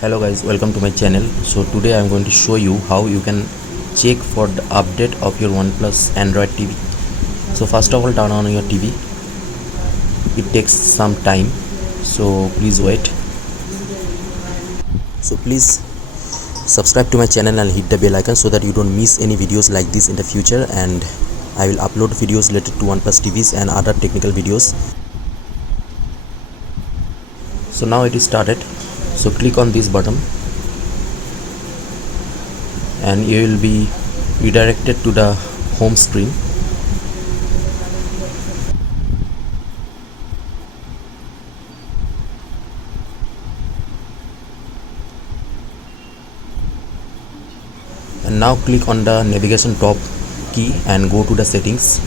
Hello guys, welcome to my channel. So today I am going to show you how you can check for the update of your OnePlus Android TV. So first of all, turn on your TV. It takes some time, so please wait. So please subscribe to my channel and hit the bell icon so that you don't miss any videos like this in the future, and I will upload videos related to OnePlus TVs and other technical videos. So now it is started. So click on this button and you will be redirected to the home screen. And now click on the navigation top key and go to the settings.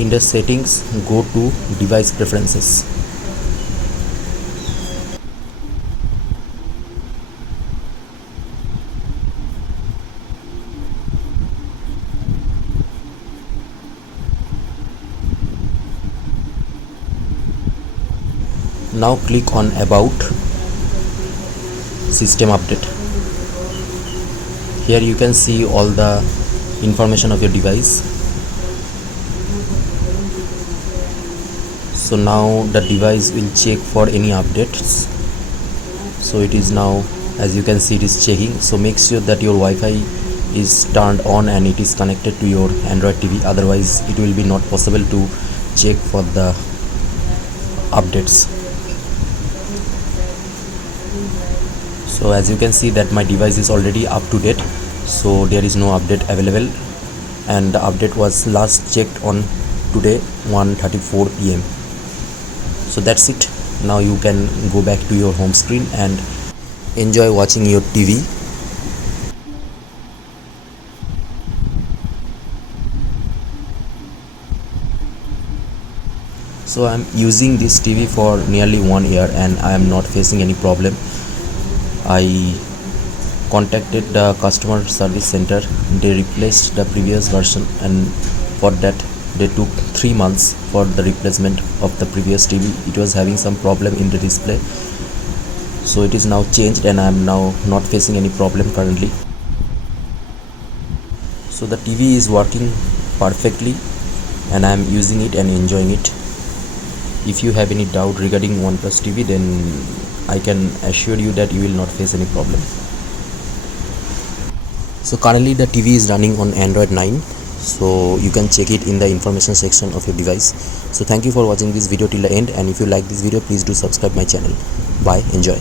In the settings, go to device preferences. Now click on about system update. Here you can see all the information of your device. So now the device will check for any updates. So it is now, as you can see, it is checking. So make sure that your Wi-Fi is turned on and it is connected to your Android TV, otherwise it will be not possible to check for the updates. So as you can see that my device is already up to date, so there is no update available, and the update was last checked on today 1:34 PM. So that's it. Now you can go back to your home screen and enjoy watching your TV. So I'm using this TV for nearly 1 year and I am not facing any problem. I contacted the customer service center. They replaced the previous version, and for that they took 3 months for the replacement of the previous TV. It was having some problem in the display, so it is now changed and I am now not facing any problem currently. So the TV is working perfectly and I am using it and enjoying it. If you have any doubt regarding OnePlus TV, then I can assure you that you will not face any problem. So currently the TV is running on Android 9, so you can check it in the information section of your device. So thank you for watching this video till the end, and if you like this video, please do subscribe my channel. Bye, enjoy.